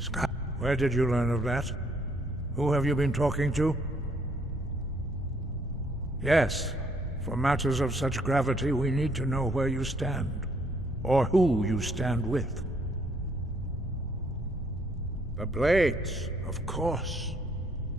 Sky. Where did you learn of that? Who have you been talking to? Yes. For matters of such gravity, we need to know where you stand. Or who you stand with. The Blades, of course.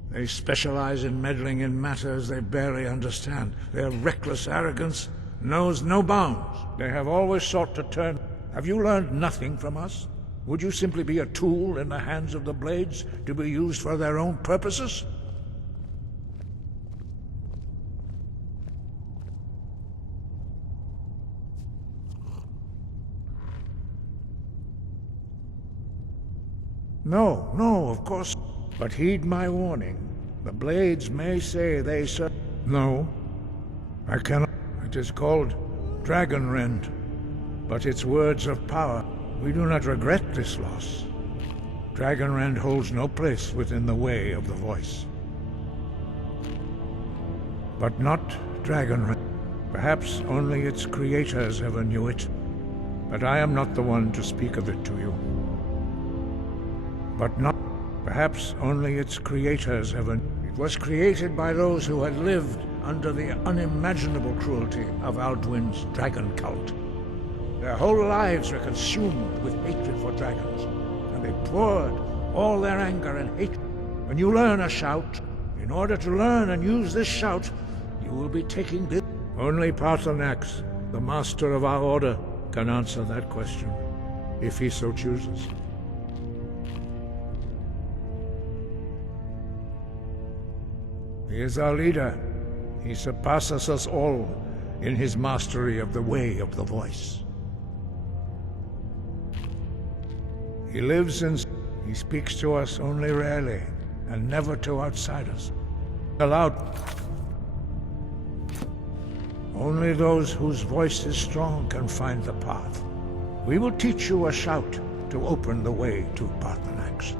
They specialize in meddling in matters they barely understand. Their reckless arrogance knows no bounds. They have always sought to turn... Have you learned nothing from us? Would you simply be a tool in the hands of the Blades to be used for their own purposes? No, of course. But heed my warning. The Blades may say they serve... No, I cannot. It is called Dragon Rend, but it's words of power. We do not regret this loss. Dragon Rend holds no place within the way of the voice. But not Dragon Rend. Perhaps only its creators ever knew it, but I am not the one to speak of it to you. But not... Perhaps only its creators ever... It was created by those who had lived under the unimaginable cruelty of Alduin's dragon cult. Their whole lives were consumed with hatred for dragons, and they poured all their anger and hatred. When you learn a shout, in order to learn and use this shout, you will be taking this... Only Parthenax, the master of our order, can answer that question, if he so chooses. He is our leader. He surpasses us all in his mastery of the way of the voice. He lives in... He speaks to us only rarely, and never to outsiders. Allowed... Only those whose voice is strong can find the path. We will teach you a shout to open the way to Parthenax.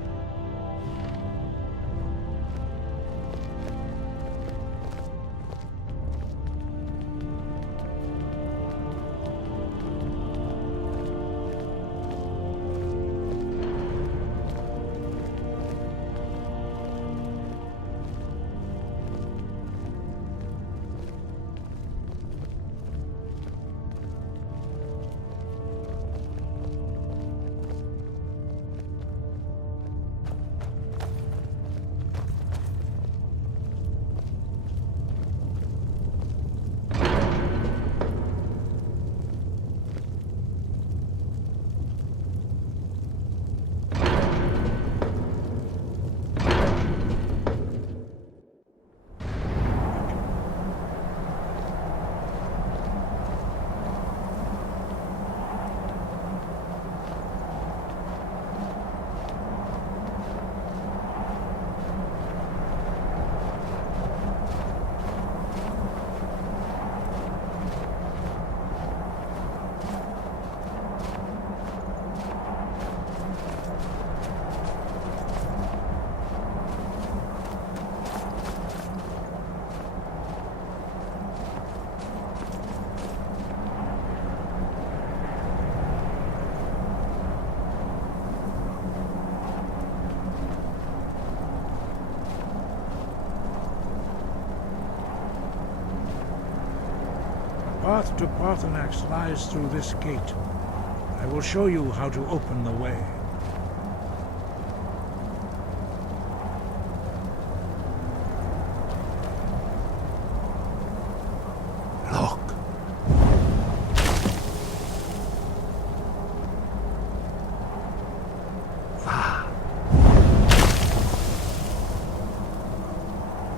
The path to Parthenax lies through this gate. I will show you how to open the way. Look. Va.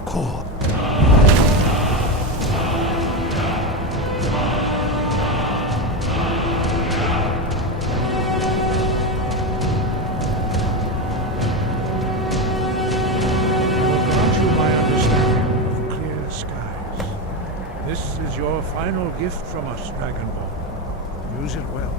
Ko. This is your final gift from us, Dragon Ball. Use it well.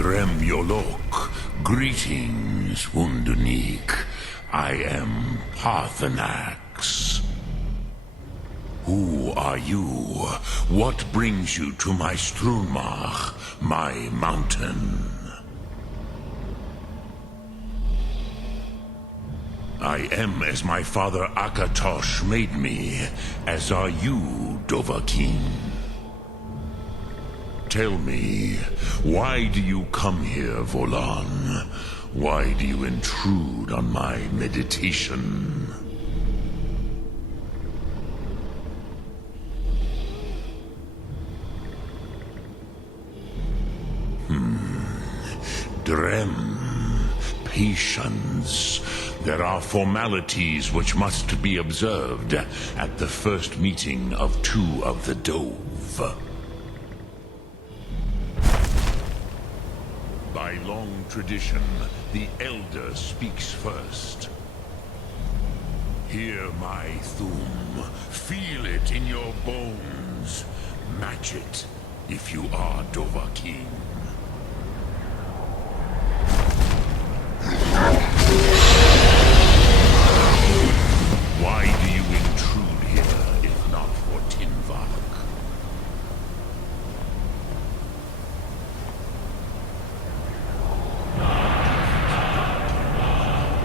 Drem Yolok, greetings, Wundunik. I am Parthenax. Who are you? What brings you to my Strunmach, my mountain? I am as my father Akatosh made me, as are you, Dovahkiin. Tell me, why do you come here, Volan? Why do you intrude on my meditation? Drem. Patience. There are formalities which must be observed at the first meeting of two of the Dove. By long tradition, the Elder speaks first. Hear my Thum. Feel it in your bones. Match it if you are Dovahkiin. Why do you intrude here, if not for Tinvak?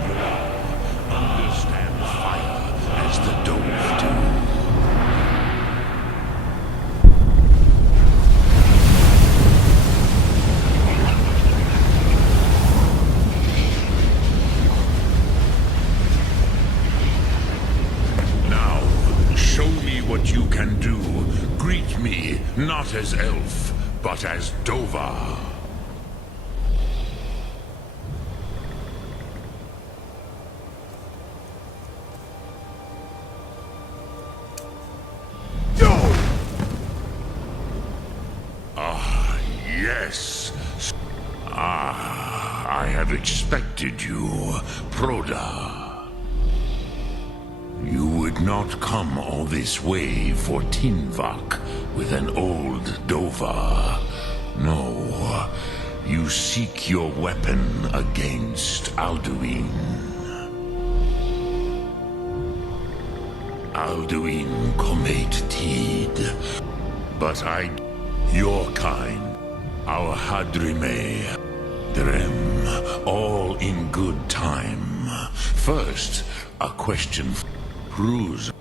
You understand fire as the Dove do. What you can do. Greet me, not as elf, but as Dova. Ah, yes. I have expected you, Proda. You would not come all this way for Tinvak with an old Dova. No, you seek your weapon against Alduin. Alduin Comet Tid. But your kind, our Hadrime, Drem, all in good time. First, a question. Ruse.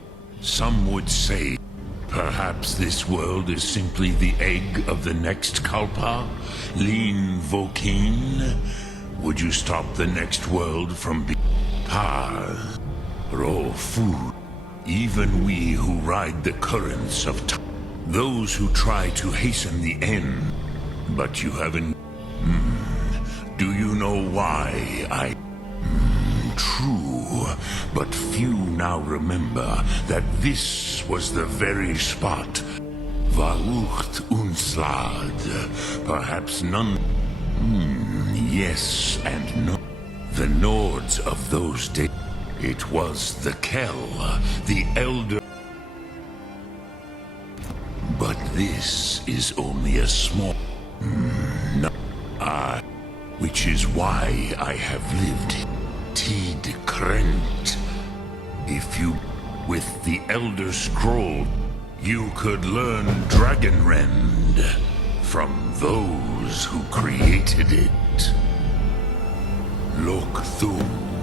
Some would say, perhaps this world is simply the egg of the next Kalpa? Lean Vokeen? Would you stop the next world from being paths? Raw food? Even we who ride the currents of time. Those who try to hasten the end. But you haven't... Do you know why True, but few now remember that this was the very spot. Varucht Unslad. Perhaps none... yes and no. The Nords of those days. It was the Kell, the Elder. But this is only a small... which is why I have lived Tid Krent. If you, with the Elder Scroll, you could learn Dragonrend from those who created it. Lok Thum.